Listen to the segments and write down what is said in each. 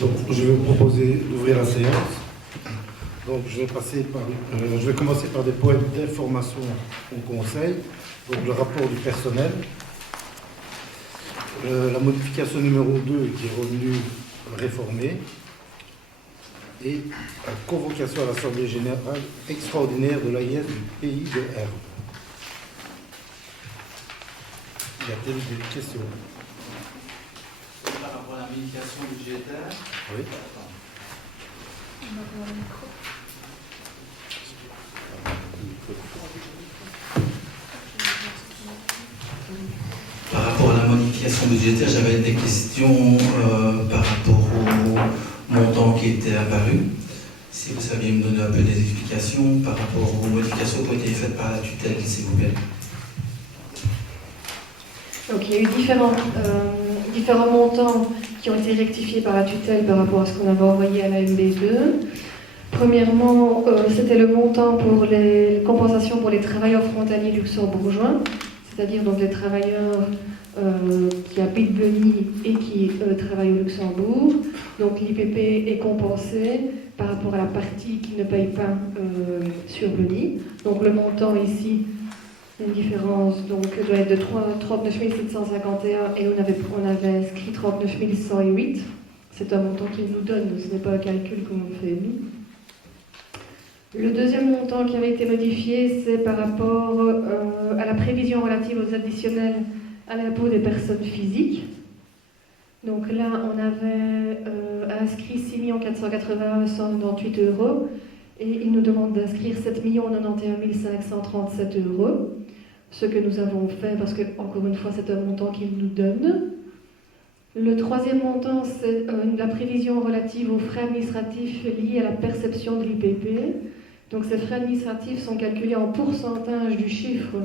Donc, je vais vous proposer d'ouvrir la séance. Donc, je vais commencer par des points d'information au Conseil. Donc, le rapport du personnel. La modification numéro 2 qui est revenue réformée. Et la convocation à l'Assemblée générale extraordinaire de l'AIS du pays de Herbe. Y a-t-il des questions? Par rapport à la modification budgétaire. Oui. Par rapport à la modification budgétaire, j'avais des questions par rapport au montant qui était apparu. Si vous saviez me donner un peu des explications par rapport aux modifications qui ont été faites par la tutelle, s'il vous plaît. Donc il y a eu différents montants qui ont été rectifiés par la tutelle par rapport à ce qu'on avait envoyé à la MB2. Premièrement, c'était le montant pour les compensations pour les travailleurs frontaliers luxembourgeois, c'est-à-dire donc les travailleurs qui habitent Beny et qui travaillent au Luxembourg. Donc l'IPP est compensé par rapport à la partie qui ne paye pas sur Beny. Donc le montant ici, une différence donc, doit être de 39 751 et on avait inscrit 39 108. C'est un montant qu'ils nous donnent, ce n'est pas un calcul qu'on fait nous. Le deuxième montant qui avait été modifié, c'est par rapport à la prévision relative aux additionnels à l'impôt des personnes physiques. Donc là, on avait inscrit 6 481 198 € et il nous demande d'inscrire 7 91 537 €. Ce que nous avons fait, parce que, encore une fois, c'est un montant qu'il nous donne. Le troisième montant, c'est la prévision relative aux frais administratifs liés à la perception de l'IPP. Donc ces frais administratifs sont calculés en pourcentage du chiffre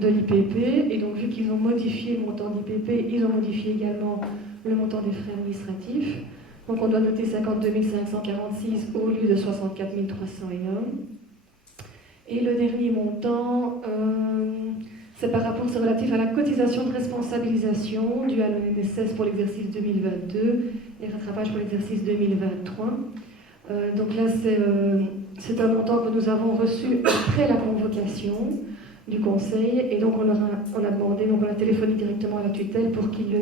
de l'IPP. Et donc vu qu'ils ont modifié le montant d'IPP, ils ont modifié également le montant des frais administratifs. Donc on doit noter 52 546 au lieu de 64 301. Et le dernier montant, c'est relatif à la cotisation de responsabilisation due à l'ONSS pour l'exercice 2022 et rattrapage pour l'exercice 2023. Donc là, c'est un montant que nous avons reçu après la convocation du Conseil et donc on a demandé, donc on a téléphoné directement à la tutelle pour qu'ils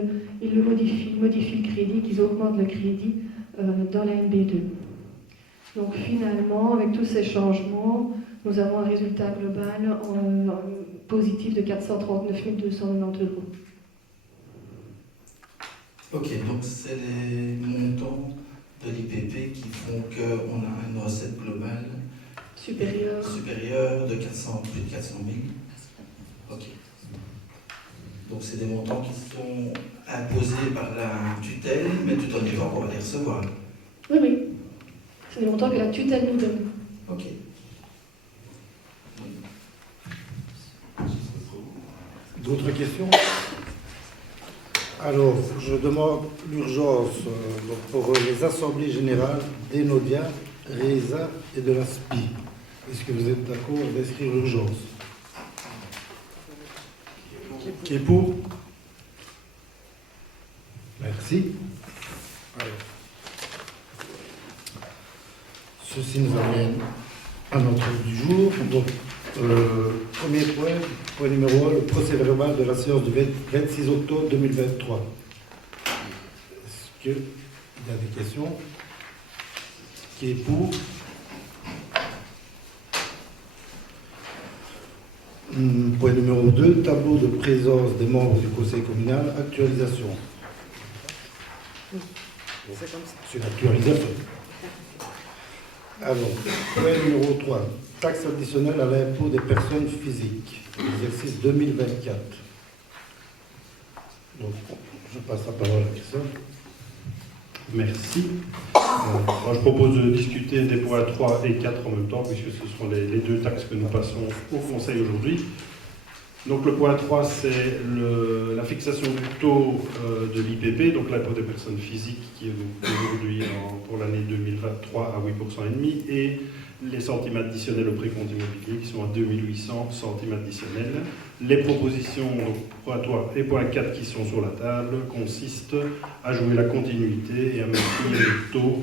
le modifient le crédit, qu'ils augmentent le crédit dans la MB2. Donc finalement, avec tous ces changements, nous avons un résultat global positif de 439 290 €. Ok, donc c'est les montants de l'IPP qui font qu'on a une recette globale supérieure de plus de 400 000. Ok. Donc c'est des montants qui sont imposés par la tutelle, mais tout en étant qu'on va les recevoir. Oui, oui. C'est des montants que la tutelle nous donne. Ok. D'autres questions? Alors, je demande l'urgence pour les assemblées générales d'Enodia, RESA et de la SPI. Est-ce que vous êtes d'accord d'inscrire l'urgence? Qui est pour? Merci. Alors, ceci nous amène à notre ordre du jour. Donc, premier point numéro 1, le procès verbal de la séance du 26 octobre 2023. Est-ce qu'il y a des questions? Qui est pour? Point numéro 2, tableau de présence des membres du conseil communal, actualisation. C'est comme ça. C'est l'actualisation. Alors, point numéro 3, taxe additionnelle à l'impôt des personnes physiques, exercice 2024. Donc, je passe la parole à Christophe. Merci. Moi, je propose de discuter des points 3 et 4 en même temps, puisque ce sont les deux taxes que nous passons au Conseil aujourd'hui. Donc le point 3, c'est la fixation du taux de l'IPP, donc l'impôt des personnes physiques, qui est aujourd'hui pour l'année 2023 à 8,5%, et les centimes additionnels au précompte immobilier qui sont à 2800 centimes additionnels. Les propositions, donc, point 3 et point 4 qui sont sur la table, consistent à jouer la continuité et à maintenir le taux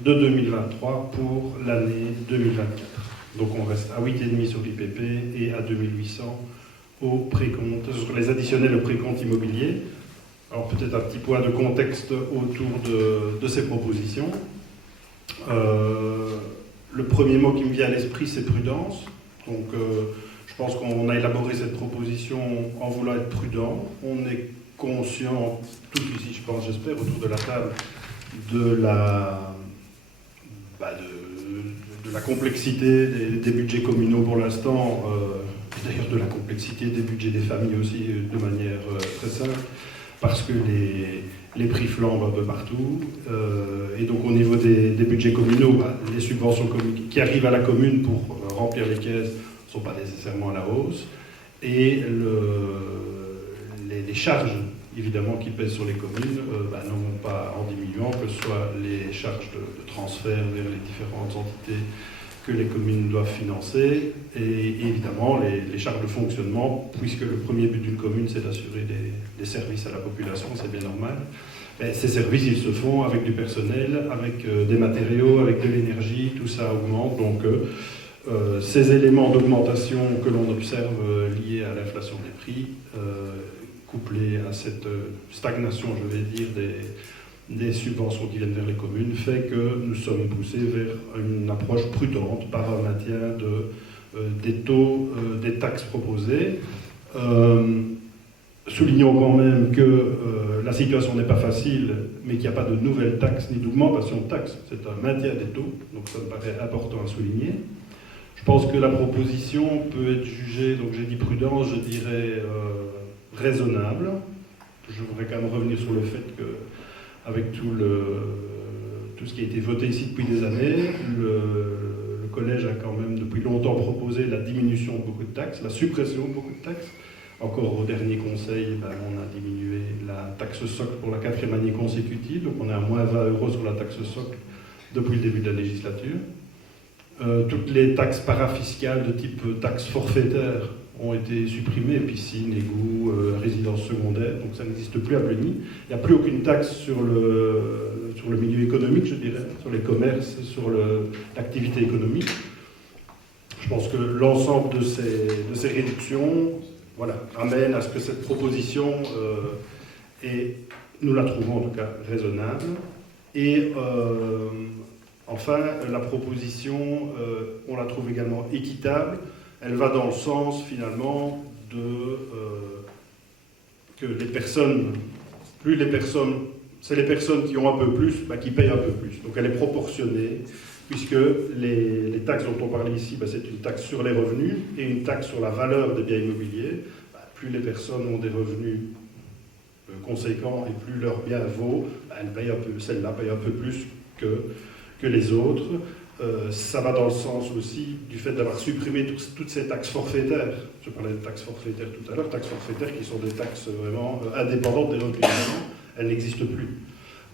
de 2023 pour l'année 2024. Donc on reste à 8,5 sur l'IPP et à 2800 au précompte, sur les additionnels au précompte immobilier. Alors peut-être un petit point de contexte autour de ces propositions. Le premier mot qui me vient à l'esprit, c'est prudence. Donc je pense qu'on a élaboré cette proposition en voulant être prudent. On est conscient, tous ici, je pense, j'espère, autour de la table, de la complexité des budgets communaux pour l'instant, d'ailleurs de la complexité des budgets des familles aussi, de manière très simple, parce que les prix flambent un peu partout. Et donc au niveau des budgets communaux, les subventions qui arrivent à la commune pour remplir les caisses ne sont pas nécessairement à la hausse. Et les charges, évidemment, qui pèsent sur les communes ne vont pas en diminuant, que ce soit les charges de transfert vers les différentes entités que les communes doivent financer, et évidemment les charges de fonctionnement, puisque le premier but d'une commune, c'est d'assurer des services à la population, c'est bien normal. Mais ces services, ils se font avec du personnel, avec des matériaux, avec de l'énergie, tout ça augmente. Donc ces éléments d'augmentation que l'on observe liés à l'inflation des prix, couplés à cette stagnation, je vais dire, des subventions qui viennent vers les communes, fait que nous sommes poussés vers une approche prudente par un maintien des taux des taxes proposées. Soulignons quand même que la situation n'est pas facile, mais qu'il n'y a pas de nouvelles taxes ni d'augmentation de taxes. C'est un maintien des taux, donc ça me paraît important à souligner. Je pense que la proposition peut être jugée, donc j'ai dit prudence, je dirais raisonnable. Je voudrais quand même revenir sur le fait que avec tout ce qui a été voté ici depuis des années, le collège a quand même depuis longtemps proposé la diminution de beaucoup de taxes, la suppression de beaucoup de taxes. Encore au dernier conseil, on a diminué la taxe socle pour la 4e année consécutive, donc on est à moins 20 € sur la taxe socle depuis le début de la législature. Toutes les taxes parafiscales de type taxe forfaitaire ont été supprimées, piscine, égout, résidence secondaire, donc ça n'existe plus à Bleuny. Il n'y a plus aucune taxe sur le milieu économique, je dirais, sur les commerces, sur l'activité économique. Je pense que l'ensemble de ces réductions amène à ce que cette proposition nous la trouvons en tout cas raisonnable. Et enfin, la proposition, on la trouve également équitable. Elle va dans le sens, finalement, que les personnes, c'est les personnes qui ont un peu plus, qui payent un peu plus. Donc elle est proportionnée, puisque les taxes dont on parlait ici, c'est une taxe sur les revenus et une taxe sur la valeur des biens immobiliers. Plus les personnes ont des revenus conséquents et plus leur bien vaut, celle-là paye un peu plus que les autres. Ça va dans le sens aussi du fait d'avoir supprimé toutes ces taxes forfaitaires. Je parlais de taxes forfaitaires tout à l'heure, taxes forfaitaires qui sont des taxes vraiment indépendantes des revenus. Elles n'existent plus.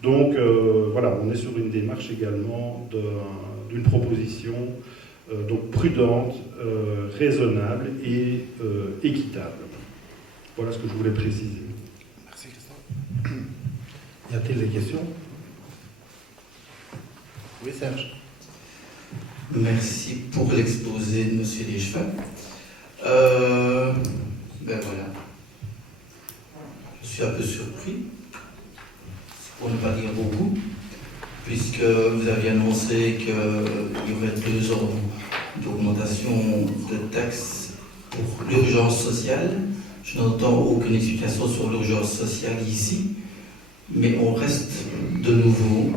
Donc on est sur une démarche également d'une proposition donc prudente, raisonnable et équitable. Voilà ce que je voulais préciser. Merci Christophe. Y a-t-il des questions? Oui, Serge. Merci pour l'exposé de M. Lichevin. Je suis un peu surpris, pour ne pas dire beaucoup, puisque vous aviez annoncé qu'il y aurait 2 ans d'augmentation de taxes pour l'urgence sociale. Je n'entends aucune explication sur l'urgence sociale ici, mais on reste de nouveau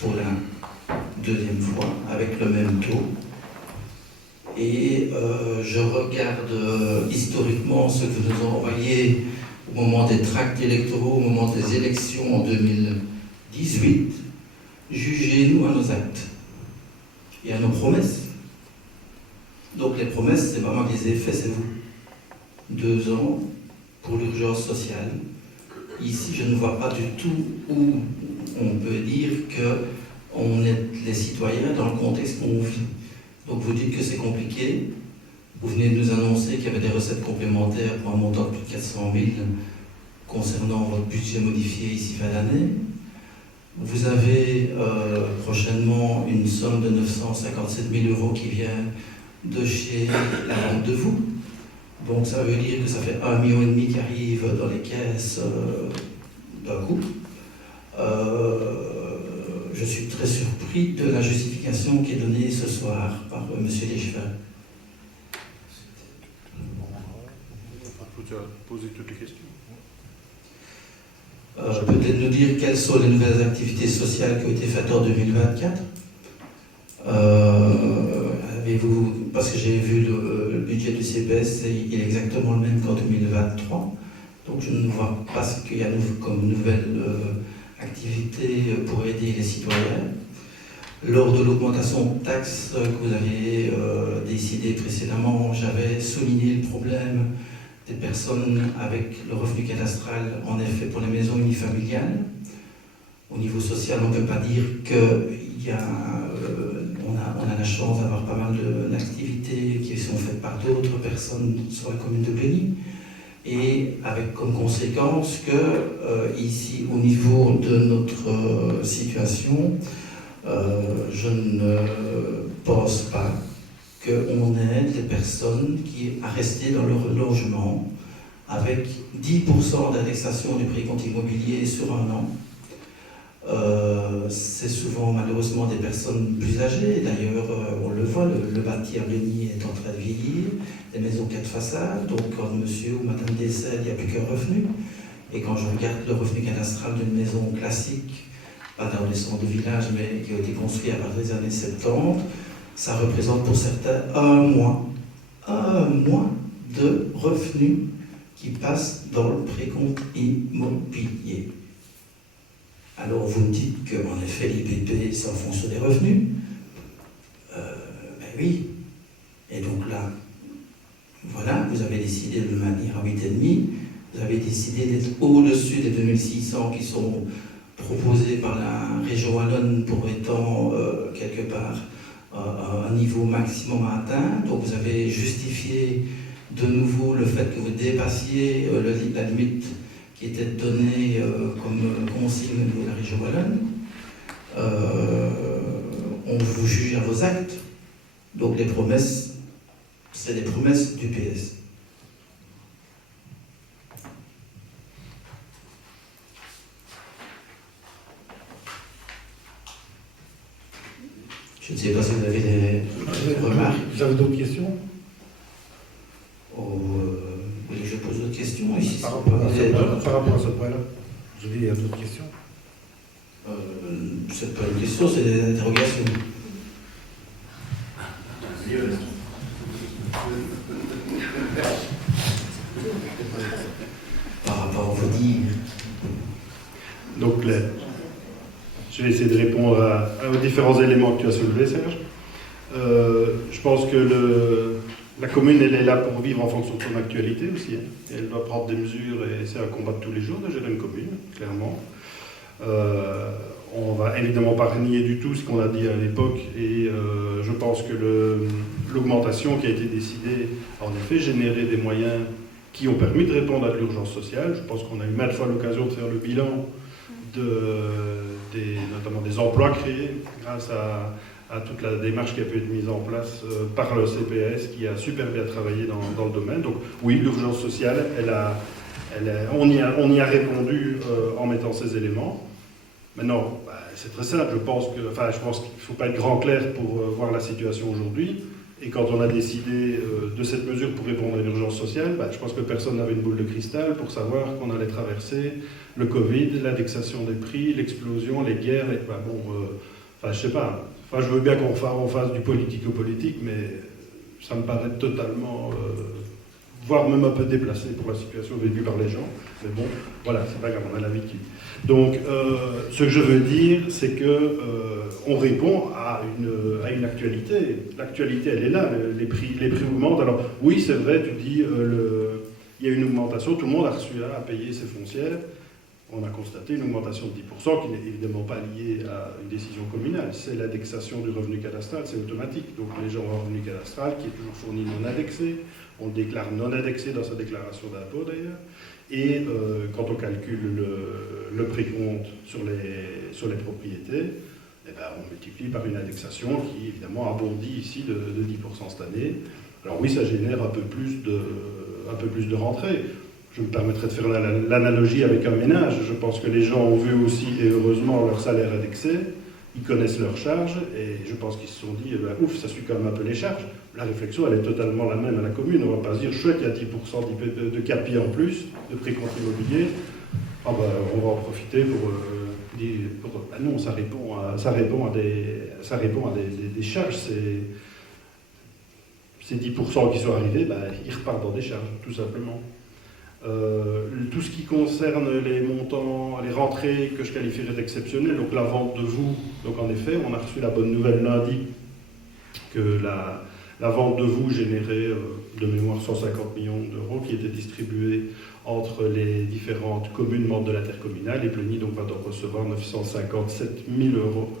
pour la 2e fois avec le même taux. Et je regarde historiquement ce que nous avons envoyé au moment des tracts électoraux, au moment des élections en 2018. Jugez-nous à nos actes et à nos promesses. Donc les promesses, c'est vraiment les effets, c'est vous. 2 ans pour l'urgence sociale. Ici, je ne vois pas du tout où on peut dire qu'on est les citoyens dans le contexte où on vit. Donc vous dites que c'est compliqué. Vous venez de nous annoncer qu'il y avait des recettes complémentaires pour un montant de plus de 400 000 concernant votre budget modifié ici fin d'année. Vous avez prochainement une somme de 957 000 € qui vient de chez la vente de vous. Donc ça veut dire que ça fait 1,5 million qui arrive dans les caisses d'un coup. Je suis très surpris de la justification qui est donnée ce soir par M. Leschevin. Tu as posé toutes les questions. Peut-être nous dire quelles sont les nouvelles activités sociales qui ont été faites en 2024. Avez-vous, parce que j'ai vu le budget du CPS, il est exactement le même qu'en 2023. Donc je ne vois pas ce qu'il y a comme nouvelle activité pour aider les citoyens. Lors de l'augmentation de taxes que vous avez décidé précédemment, j'avais souligné le problème des personnes avec le revenu cadastral, en effet, pour les maisons unifamiliales. Au niveau social, on ne peut pas dire qu'on a la chance d'avoir pas mal d'activités qui sont faites par d'autres personnes sur la commune de Blény. Et avec comme conséquence que, ici, au niveau de notre situation, je ne pense pas qu'on aide les personnes qui à rester dans leur logement avec 10% d'indexation du prix compte immobilier sur un an. C'est souvent malheureusement des personnes plus âgées. D'ailleurs, on le voit, le bâti à Blény est en train de vieillir, les maisons 4 façades, donc quand monsieur ou madame décède, il n'y a plus qu'un revenu. Et quand je regarde le revenu cadastral d'une maison classique, pas dans les centres de village, mais qui a été construit à partir des années 70, ça représente pour certains un mois de revenus qui passent dans le précompte immobilier. Alors vous me dites qu'en effet l'IPP c'est en fonction des revenus. Ben oui. Et donc là, voilà, vous avez décidé de le maintenir à 8,5. Vous avez décidé d'être au-dessus des 2600 qui sont proposés par la région wallonne pour étant quelque part un niveau maximum à atteindre. Donc vous avez justifié de nouveau le fait que vous dépassiez la limite qui était donnée comme consigne au niveau de la région wallonne. On vous juge à vos actes. Donc les promesses, c'est les promesses du PS. Je ne sais pas si vous avez des remarques. Vous avez d'autres questions? Oui, je pose d'autres questions ici. Par rapport à ce point-là, vous avez d'autres questions? C'est pas une question, c'est des interrogations. Par rapport à vos dires. Donc, je vais essayer de répondre aux différents éléments que tu as soulevés, Serge. Je pense que la commune, elle est là pour vivre en fonction de son actualité aussi. Hein. Elle doit prendre des mesures et c'est un combat de tous les jours de gérer une commune, clairement. On va évidemment pas renier du tout ce qu'on a dit à l'époque et je pense que l'augmentation qui a été décidée a en effet généré des moyens qui ont permis de répondre à l'urgence sociale. Je pense qu'on a eu maintes fois l'occasion de faire le bilan notamment des emplois créés grâce à toute la démarche qui a pu être mise en place par le CPS qui a super bien travaillé dans le domaine. Donc oui, l'urgence sociale, on y a répondu en mettant ces éléments. Maintenant, c'est très simple, je pense qu'il ne faut pas être grand clair pour voir la situation aujourd'hui. Et quand on a décidé de cette mesure pour répondre à l'urgence sociale, je pense que personne n'avait une boule de cristal pour savoir qu'on allait traverser le Covid, l'indexation des prix, l'explosion, les guerres. Je sais pas. Je veux bien qu'on fasse du politico-politique, mais ça me paraît totalement, voire même un peu déplacé pour la situation vécue par les gens. Mais bon, voilà, c'est pas grave, on a l'habitude. Donc, ce que je veux dire, c'est que on répond à une actualité. L'actualité, elle est là. Les prix augmentent. Alors, oui, c'est vrai, tu dis il y a une augmentation, tout le monde a reçu à payer ses foncières. On a constaté une augmentation de 10% qui n'est évidemment pas liée à une décision communale. C'est l'indexation du revenu cadastral, c'est automatique. Donc les gens ont un revenu cadastral qui est toujours fourni non indexé. On le déclare non indexé dans sa déclaration d'impôt d'ailleurs. Et quand on calcule le précompte sur les propriétés, eh ben, on multiplie par une indexation qui évidemment a bondi ici de 10% cette année. Alors oui, ça génère un peu plus de rentrées. Je me permettrai de faire l'analogie avec un ménage. Je pense que les gens ont vu aussi, et heureusement, leur salaire indexé. Ils connaissent leurs charges, et je pense qu'ils se sont dit, eh ben, ouf, ça suit quand même un peu les charges. La réflexion, elle est totalement la même à la commune. On ne va pas se dire, chouette, il y a 10% de CAPI en plus, de précompte immobilier. Ah ben, on va en profiter pour ben non, ça répond à des charges. Ces 10% qui sont arrivés, ben, ils repartent dans des charges, tout simplement. Tout ce qui concerne les montants, les rentrées que je qualifierais d'exceptionnelles, donc la vente de vous, donc en effet, on a reçu la bonne nouvelle lundi que la vente de vous générait de mémoire 150 millions d'euros qui étaient distribués entre les différentes communes membres de l'intercommunal, et Pleny donc va donc recevoir 957 000 euros.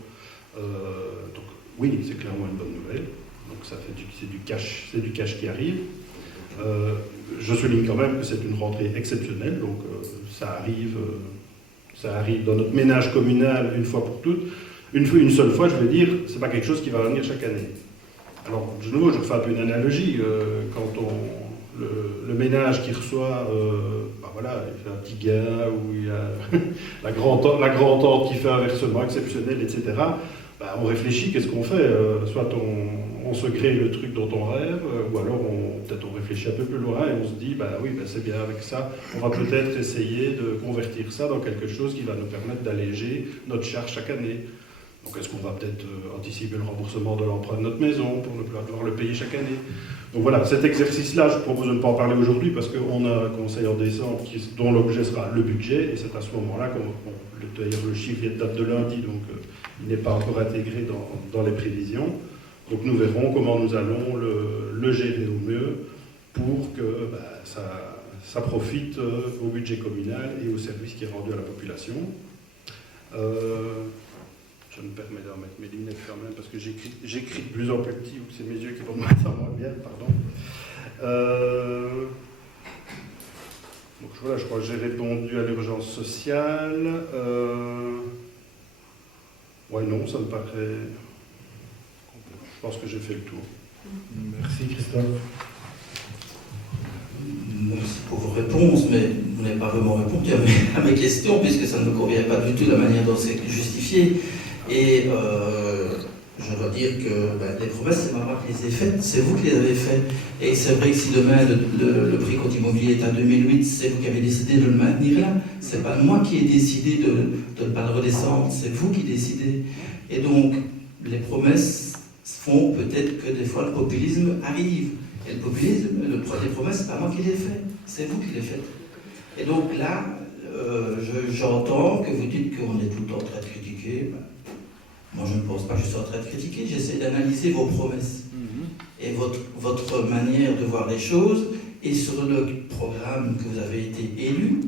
Donc oui, c'est clairement une bonne nouvelle. Donc ça fait c'est du cash qui arrive. Je souligne quand même que c'est une rentrée exceptionnelle, donc ça arrive dans notre ménage communal une fois pour toutes. Une seule fois, je veux dire, c'est pas quelque chose qui va revenir chaque année. Alors, de nouveau, je refais un peu une analogie. Quand le ménage qui reçoit, ben voilà, il fait un petit gain, ou il y a la grand-tante qui fait un versement exceptionnel, etc., ben, on réfléchit, qu'est-ce qu'on fait? Soit on se crée le truc dont on rêve, ou alors peut-être on réfléchit un peu plus loin et on se dit, bah oui, bah c'est bien avec ça, on va peut-être essayer de convertir ça dans quelque chose qui va nous permettre d'alléger notre charge chaque année. Donc est-ce qu'on va peut-être anticiper le remboursement de l'emprunt de notre maison pour ne plus devoir le payer chaque année? Donc voilà, cet exercice-là, je propose de ne pas en parler aujourd'hui parce qu'on a un conseil en décembre dont l'objet sera le budget, et c'est à ce moment-là, d'ailleurs le chiffre date de lundi, donc il n'est pas encore intégré dans les prévisions. Donc nous verrons comment nous allons le gérer au mieux pour que ça profite au budget communal et au service qui est rendu à la population. Je me permets de remettre mes lunettes quand même parce que j'écris de plus en plus petit, ou c'est mes yeux qui vont me mettre en moins bien, pardon. Donc voilà, je crois que j'ai répondu à l'urgence sociale. Ouais, non, ça me paraît... Je pense que j'ai fait le tour. Merci Christophe. Merci pour vos réponses, mais vous n'avez pas vraiment répondu à mes questions, puisque ça ne me convient pas du tout la manière dont c'est justifié. Et je dois dire que les promesses, c'est pas moi qui les ai faites, c'est vous qui les avez faites. Et c'est vrai que si demain le prix compte immobilier est à 2008, c'est vous qui avez décidé de le maintenir là. C'est pas moi qui ai décidé de ne pas le redescendre, c'est vous qui décidez. Et donc, les promesses font peut-être que des fois le populisme arrive. Et le populisme, les promesses, c'est pas moi qui les fais, c'est vous qui les faites. Et donc là, j'entends que vous dites qu'on est tout le temps en train de critiquer. Moi, je ne pense pas que je suis en train de critiquer, j'essaie d'analyser vos promesses et votre manière de voir les choses, et sur le programme que vous avez été élu,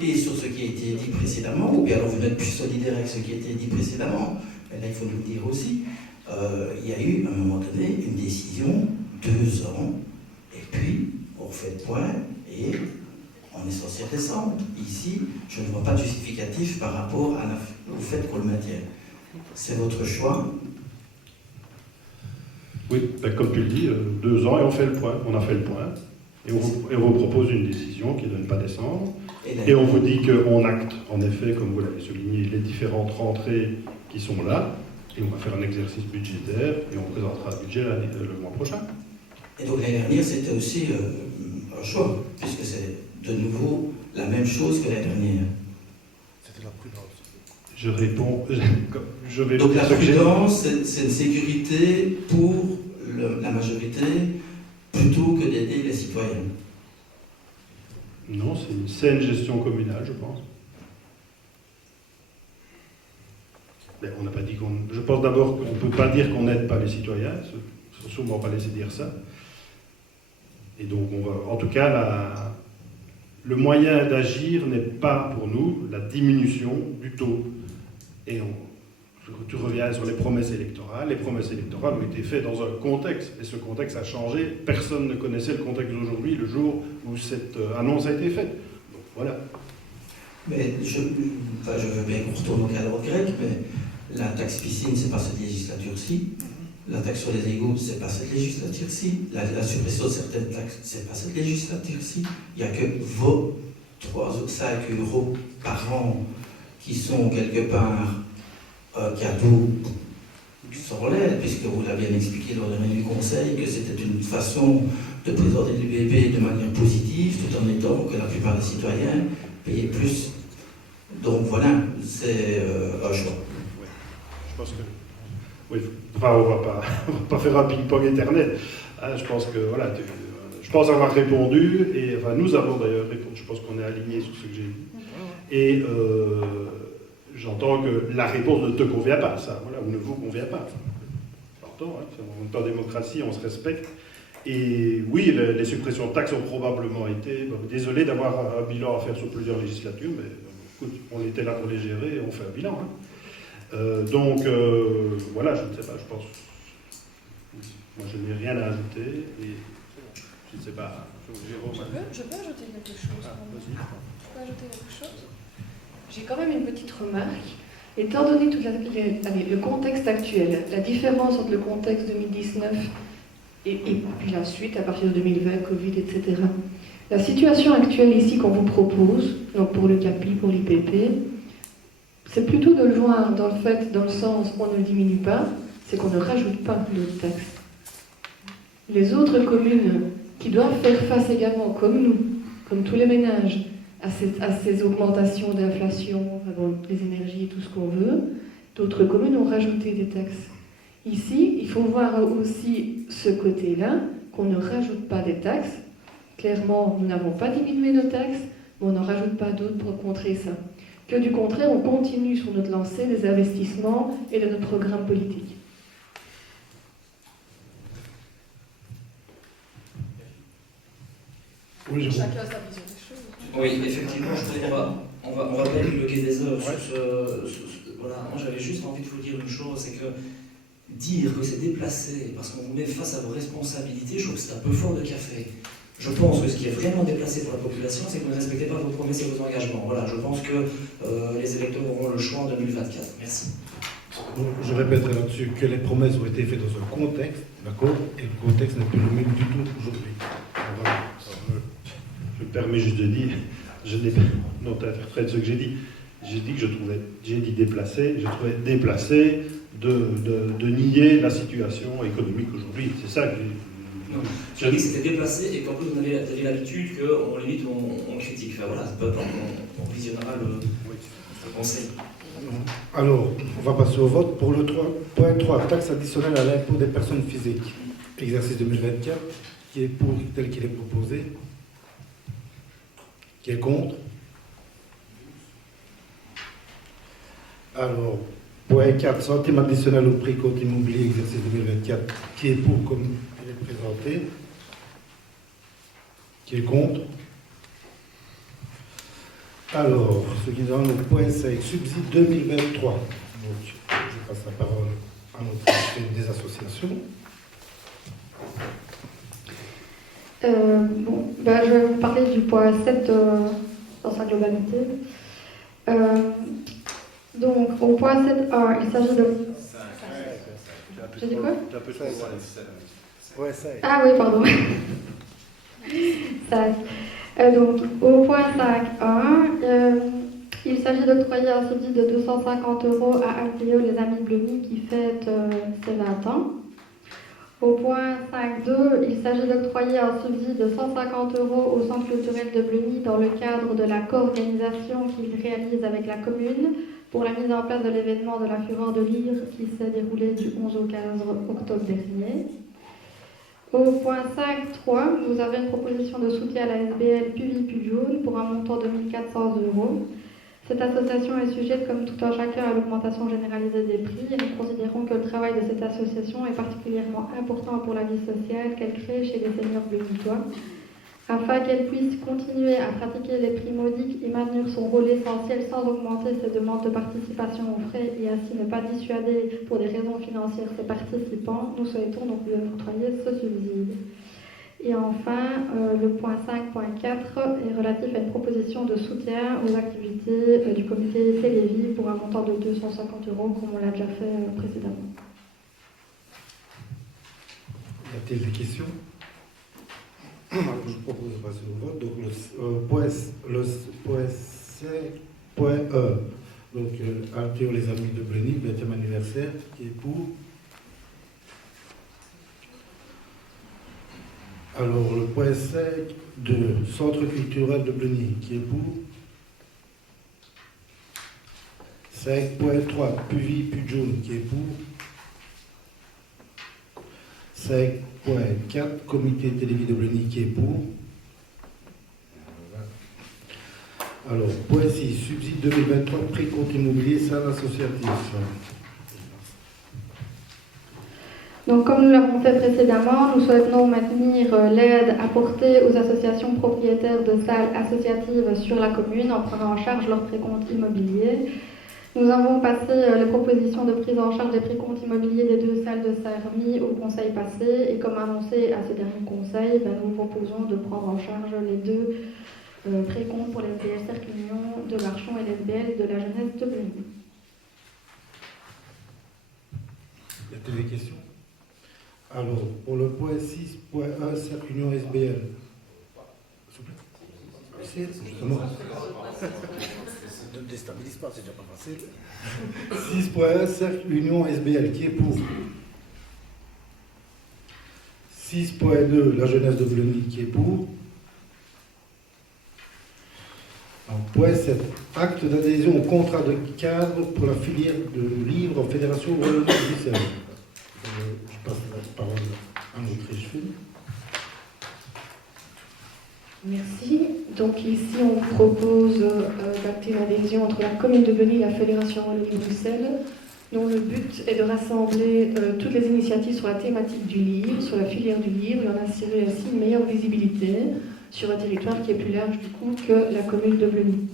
et sur ce qui a été dit précédemment, ou bien alors vous n'êtes plus solidaire avec ce qui a été dit précédemment, mais là il faut nous le dire aussi. Il y a eu à un moment donné une décision, 2 ans, et puis on refait le point et on est censé redescendre. Ici, je ne vois pas de justificatif par rapport au fait qu'on le maintienne. C'est votre choix. Oui, comme tu le dis, 2 ans et on fait le point. On a fait le point et on vous propose une décision qui ne donne pas descendre. Et on vous dit qu'on acte, en effet, comme vous l'avez souligné, les différentes rentrées qui sont là. Et on va faire un exercice budgétaire et on présentera le budget le mois prochain. Et donc l'année dernière, c'était aussi un choix, puisque c'est de nouveau la même chose que l'année dernière. C'était la prudence. Je réponds. Donc la prudence, c'est une sécurité pour la majorité plutôt que d'aider les citoyens. Non, c'est une saine gestion communale, je pense. Mais on n'a pas dit qu'on... Je pense d'abord qu'on ne peut pas dire qu'on n'aide pas les citoyens, il ne faut sûrement pas laisser dire ça. Et donc, on va, en tout cas, le moyen d'agir n'est pas pour nous la diminution du taux. Et tu reviens sur les promesses électorales. Les promesses électorales ont été faites dans un contexte, et ce contexte a changé. Personne ne connaissait le contexte d'aujourd'hui, le jour où cette annonce a été faite. Donc voilà. Mais je veux bien qu'on retourne au cadre grec, mais la taxe piscine, c'est pas cette législature-ci. La taxe sur les égouts, c'est pas cette législature-ci. La suppression de certaines taxes, c'est pas cette législature-ci. Il n'y a que vos 3 ou 5 euros par an qui sont quelque part cadeaux sur l'aide, puisque vous l'avez bien expliqué lors de la réunion du Conseil, que c'était une façon de présenter l'UBB de manière positive, tout en étant que la plupart des citoyens payaient plus. Donc voilà, c'est un choix. Oui, je pense que... Oui, enfin, on va pas faire un ping-pong éternel. Hein, je pense que, voilà, je pense avoir répondu, et enfin, nous avons d'ailleurs répondu, je pense qu'on est alignés sur ce que j'ai dit. Et j'entends que la réponse ne te convient pas, ça, voilà, ou ne vous convient pas. J'entends, hein, on est en démocratie, on se respecte. Et oui, les suppressions de taxes ont probablement été... Bon, désolé d'avoir un bilan à faire sur plusieurs législatures, mais écoute, on était là pour les gérer et on fait un bilan. Hein. Voilà, je ne sais pas, je pense... Moi, je n'ai rien à ajouter, et je ne sais pas... Je peux ajouter quelque chose. Vas-y. Je peux ajouter quelque chose. J'ai quand même une petite remarque. Étant donné le contexte actuel, la différence entre le contexte 2019 et puis la suite, à partir de 2020, Covid, etc. La situation actuelle ici qu'on vous propose, donc pour le CAPI, pour l'IPP, c'est plutôt de le joindre dans le sens où on ne diminue pas, c'est qu'on ne rajoute pas d'autres taxes. Les autres communes qui doivent faire face également, comme nous, comme tous les ménages, à ces augmentations d'inflation, les énergies et tout ce qu'on veut, d'autres communes ont rajouté des taxes. Ici, il faut voir aussi ce côté-là, qu'on ne rajoute pas des taxes. Clairement, nous n'avons pas diminué nos taxes, mais on n'en rajoute pas d'autres pour contrer ça. Que du contraire, on continue sur notre lancée des investissements et de notre programme politique. Oui, Chacun a sa vision des choses. Oui, effectivement, on va pas bloquer des heures sur voilà, moi j'avais juste envie de vous dire une chose, c'est que dire que c'est déplacé parce qu'on vous met face à vos responsabilités, je trouve que c'est un peu fort de café. Je pense que ce qui est vraiment déplacé pour la population, c'est que vous ne respectez pas vos promesses et vos engagements. Voilà, je pense que les électeurs auront le choix en 2024. Merci. Je répéterai là-dessus que les promesses ont été faites dans un contexte, d'accord, et le contexte n'est plus le même du tout aujourd'hui. Voilà. Je me permets juste de dire, non, tu interprètes ce que j'ai dit. J'ai dit déplacé, je trouvais déplacé de nier la situation économique aujourd'hui. C'est ça que j'ai dit. Non, je dis que c'était déplacé et qu'en plus vous avez l'habitude qu'on limite on critique. Enfin voilà, peu importe, on visionnera le conseil. Alors, on va passer au vote pour le 3.3, taxe additionnelle à l'impôt des personnes physiques. Exercice 2024, qui est pour tel qu'il est proposé. Qui est contre? Alors, point 4, centime additionnel au prix compte immobilier, exercice 2024, qui est pour comme il est présenté? Qui est contre? Alors, ce qui nous donne au point 5, subside 2023. Donc, je passe la parole à notre chef des associations. Je vais vous parler du point 7 dans sa globalité. Donc, au point 7.1, il s'agit de... J'ai dit quoi? Ouais, 5. Ah oui, pardon. 5. Donc, au point 5.1, il s'agit d'octroyer un subside de 250 € à Alpéo, les Amis de Blony, qui fête ses 20 ans. Au point 5.2, il s'agit d'octroyer un subside de 150 € au Centre culturel de Blony dans le cadre de la co-organisation qu'il réalise avec la commune pour la mise en place de l'événement de la Fureur de Lyre qui s'est déroulé du 11 au 15 octobre dernier. Au point 5.3, vous avez une proposition de soutien à la SBL Puvis-Pujoul pour un montant de 1 400 €. Cette association est sujette, comme tout un chacun, à l'augmentation généralisée des prix et nous considérons que le travail de cette association est particulièrement important pour la vie sociale qu'elle crée chez les seniors bleunissois. afin qu'elle puisse continuer à pratiquer les prix modiques et maintenir son rôle essentiel sans augmenter ses demandes de participation aux frais et ainsi ne pas dissuader pour des raisons financières ses participants, nous souhaitons donc lui octroyer ce subside. Et enfin, le point 5.4 est relatif à une proposition de soutien aux activités du comité Télévis pour un montant de 250 €, comme on l'a déjà fait précédemment. Y a-t-il des questions? Alors, je propose de passer au vote. Donc, le point C, point E. Donc, Alteo, les amis de Bleny, 20e anniversaire, qui est pour. Alors, le point 5 de Centre culturel de Bleny, qui est pour. 5.3, Puvis, Pudjoun, qui est pour. 5.4, Comité Télévis de Bleny, qui est pour. Alors, point 6, subside 2023, précompte immobilier, salle associative. Donc, comme nous l'avons fait précédemment, nous souhaitons maintenir l'aide apportée aux associations propriétaires de salles associatives sur la commune en prenant en charge leur précompte immobilier. Nous avons passé les propositions de prise en charge des précomptes immobiliers des 2 salles de Saint-Remy au conseil passé et comme annoncé à ce dernier conseil, nous proposons de prendre en charge les 2 précomptes pour les SBL Cercle Union de Marchon et les SBL de la jeunesse de Bleny. Y a-t-il des questions? Alors, pour le point 6.1, Cercle Union SBL. S'il vous plaît. C'est justement. Ne déstabilise pas, c'est déjà pas facile. 6.1, Cercle Union SBL, qui est pour. 6.2, la jeunesse de Bleny, qui est pour. Alors, point 7, acte d'adhésion au contrat de cadre pour la filière de livres en Fédération Wallonie-Bruxelles. Je passe la parole à notre échevin. Merci. Donc ici, on propose d'acter une adhésion entre la commune de Bleny et la Fédération Wallonie-Bruxelles, dont le but est de rassembler toutes les initiatives sur la thématique du livre, sur la filière du livre, et en assurer ainsi une meilleure visibilité sur un territoire qui est plus large du coup que la commune de Bleny.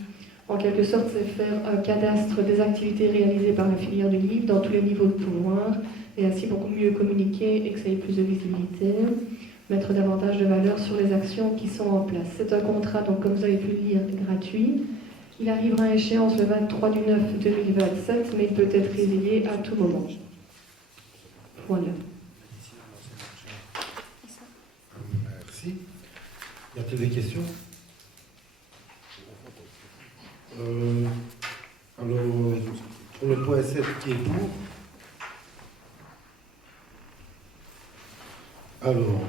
En quelque sorte, c'est faire un cadastre des activités réalisées par la filière du livre dans tous les niveaux de pouvoir, et ainsi beaucoup mieux communiquer et que ça ait plus de visibilité, mettre davantage de valeur sur les actions qui sont en place. C'est un contrat, donc comme vous avez pu le lire, gratuit. Il arrivera à échéance le 23/9/2027, mais il peut être résilié à tout moment. Voilà. Merci. Y a-t-il des questions? Alors, pour le point 7, qui est pour. Alors,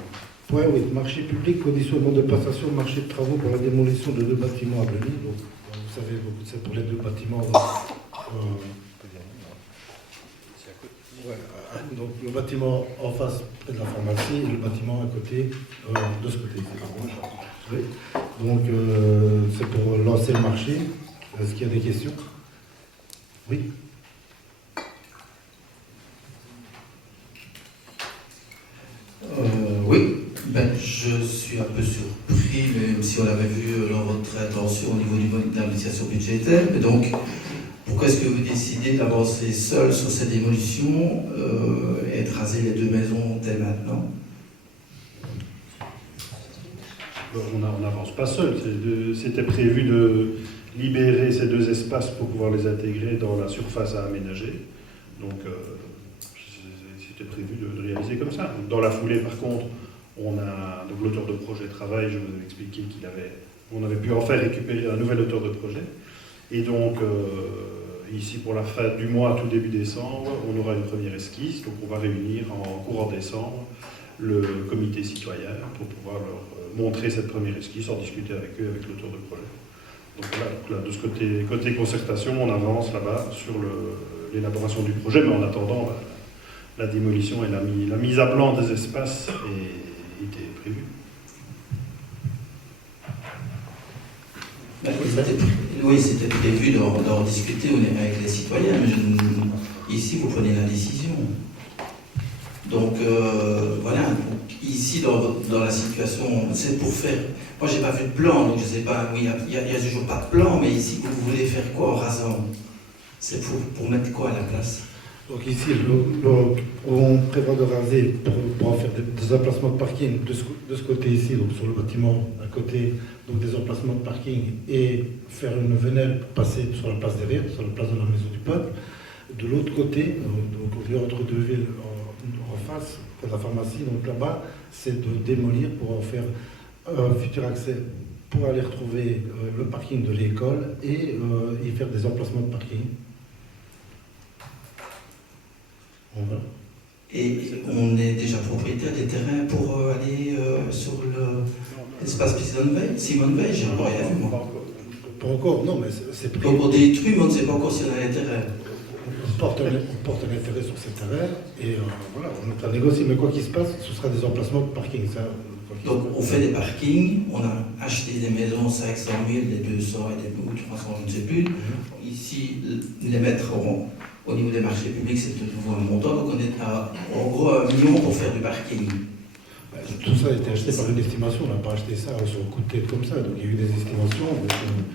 point 8, marché public, conditionnement de passation, marché de travaux pour la démolition de 2 bâtiments à Bleny. Donc, vous savez, c'est pour les 2 bâtiments. Donc, le bâtiment en face de la pharmacie et le bâtiment à côté, de ce côté. Oui. Donc, c'est pour lancer le marché. Est-ce qu'il y a des questions? Oui. Oui, je suis un peu surpris, même si on l'avait vu dans votre intervention au niveau de l'implication budgétaire. Mais donc, pourquoi est-ce que vous décidez d'avancer seul sur cette démolition et de raser les 2 maisons dès maintenant? On n'avance pas seul. C'était prévu de libérer ces 2 espaces pour pouvoir les intégrer dans la surface à aménager. Donc, c'était prévu de réaliser comme ça. Dans la foulée, par contre, donc l'auteur de projet travail, je vous ai expliqué qu'on avait pu enfin récupérer un nouvel auteur de projet. Et donc, ici, pour la fin du mois, tout début décembre, on aura une première esquisse. Donc, on va réunir en courant décembre le comité citoyen pour pouvoir leur montrer cette première esquisse, en discuter avec eux, avec l'auteur de projet. Donc voilà, de ce côté concertation, on avance là-bas sur l'élaboration du projet, mais en attendant, la démolition et la mise à blanc des espaces était prévue. Oui, c'était prévu d'en discuter avec les citoyens, mais ici, vous prenez la décision. Donc, voilà, donc, ici, ici, dans la situation, c'est pour faire... Moi, j'ai pas vu de plan, donc je sais pas... Oui, il y a toujours pas de plan, mais ici, vous voulez faire quoi en rasant? C'est pour mettre quoi à la place? Donc ici, on prévoit de raser pour en faire des emplacements de parking de ce côté ici, donc sur le bâtiment à côté, donc des emplacements de parking et faire une venelle pour passer sur la place derrière, sur la place de la Maison du Peuple. De l'autre côté, donc au lieu entre deux villes en face, de la pharmacie, donc là-bas, c'est de démolir pour en faire un futur accès pour aller retrouver le parking de l'école et y faire des emplacements de parking. Voilà. Et on est déjà propriétaire des terrains pour aller sur l'espace Simone Veil, j'ai encore rien vu, moi. Pas encore, non, mais c'est pris. Donc on détruit, mais on ne sait pas encore si on a les terrains. On porte un intérêt sur ces terrains et voilà, on est en train de négocier. Mais quoi qu'il se passe, ce sera des emplacements de parking. Ça, donc on fait des parkings, on a acheté des maisons 500 000, des 200 et des 300, je ne sais plus. Ici, les mettre au niveau des marchés publics, c'est de nouveau un montant. Donc on est en gros à 1 million pour faire du parking. Tout ça a été acheté par une estimation, on n'a pas acheté ça sur le coup de tête comme ça, donc il y a eu des estimations.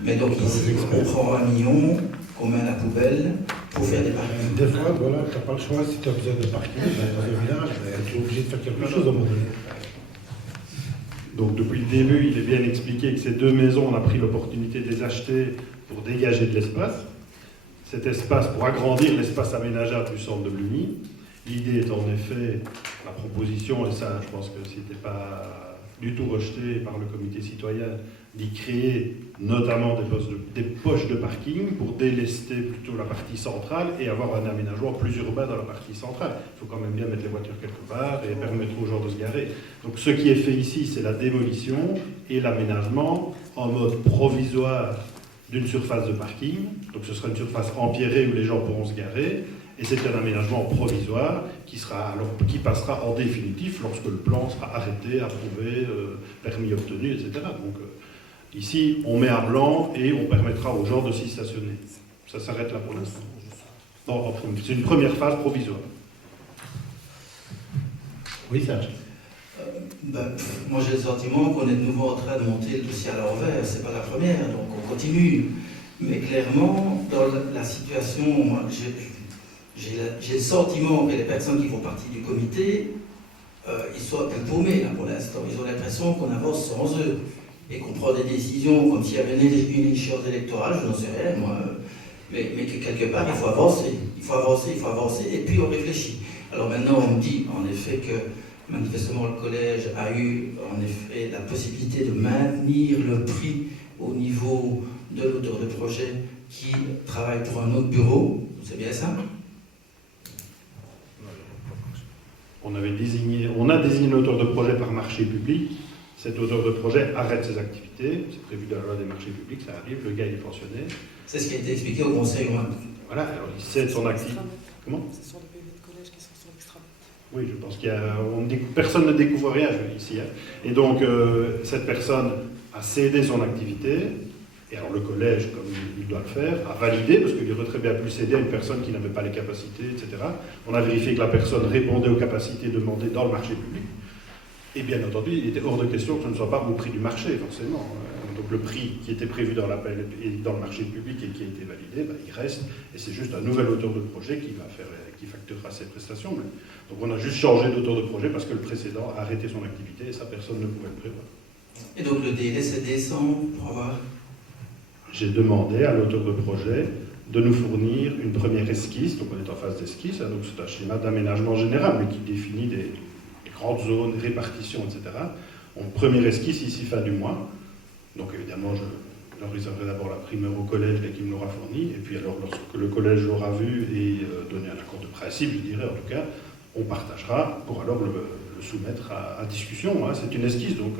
Mais donc ici, on prend 1 million, qu'on met à la poubelle pour faire des parkings. Des fois, voilà, tu n'as pas le choix, si tu as besoin de parking dans un village, tu es obligé de faire quelque chose à un moment donné. Donc depuis le début, il est bien expliqué que ces deux maisons, on a pris l'opportunité de les acheter pour dégager de l'espace. Cet espace, pour agrandir l'espace aménageable du centre de Blugny. L'idée est en effet, la proposition, et ça je pense que c'était pas du tout rejeté par le comité citoyen, d'y créer notamment des poches de parking pour délester plutôt la partie centrale et avoir un aménagement plus urbain dans la partie centrale. Il faut quand même bien mettre les voitures quelque part et permettre aux gens de se garer. Donc ce qui est fait ici, c'est la démolition et l'aménagement en mode provisoire d'une surface de parking. Donc ce sera une surface empierrée où les gens pourront se garer. Et c'est un aménagement provisoire qui passera en définitif lorsque le plan sera arrêté, approuvé, permis obtenu, etc. Donc ici, on met à blanc et on permettra aux gens de s'y stationner. Ça s'arrête là pour l'instant. C'est une première phase provisoire. Oui, Serge. Moi j'ai le sentiment qu'on est de nouveau en train de monter le dossier à l'envers. C'est pas la première, donc on continue. Mais clairement, dans la situation, j'ai le sentiment que les personnes qui font partie du comité, ils sont un peu paumés là pour l'instant. Ils ont l'impression qu'on avance sans eux et qu'on prend des décisions comme s'il y avait une échéance électorale, je n'en sais rien moi, mais que quelque part il faut avancer, et puis on réfléchit. Alors maintenant on me dit en effet que manifestement le collège a eu en effet la possibilité de maintenir le prix au niveau de l'auteur de projet qui travaille pour un autre bureau, c'est bien ça? On a désigné l'auteur de projet par marché public. Cet auteur de projet arrête ses activités. C'est prévu dans la loi des marchés publics, ça arrive. Le gars, il est pensionné. C'est ce qui a été expliqué au conseil. Voilà, alors il cède son activité. Comment? Ce sont les PV de collège qui sont sur l'extranet. Oui, je pense qu'il y a... Personne ne découvre rien ici. Hein. Et donc, cette personne a cédé son activité. Et alors le collège, comme il doit le faire, a validé, parce qu'il aurait très bien pu céder à une personne qui n'avait pas les capacités, etc. On a vérifié que la personne répondait aux capacités demandées dans le marché public. Et bien entendu, il était hors de question que ce ne soit pas au prix du marché, forcément. Donc le prix qui était prévu dans l'appel et dans le marché public et qui a été validé, il reste. Et c'est juste un nouvel auteur de projet qui facturera ses prestations. Donc on a juste changé d'auteur de projet parce que le précédent a arrêté son activité et sa personne ne pouvait le prévoir. Et donc le délai c'est décembre pour avoir... J'ai demandé à l'auteur de projet de nous fournir une première esquisse, donc on est en phase d'esquisse, donc c'est un schéma d'aménagement général, mais qui définit des grandes zones, répartitions, etc. Donc première esquisse ici fin du mois, donc évidemment je leur réserverai d'abord la primeur au collège dès qu'il me l'aura fourni, et puis alors lorsque le collège l'aura vu et donné un accord de principe, je dirais en tout cas, on partagera pour alors le soumettre à discussion. Hein. C'est une esquisse, donc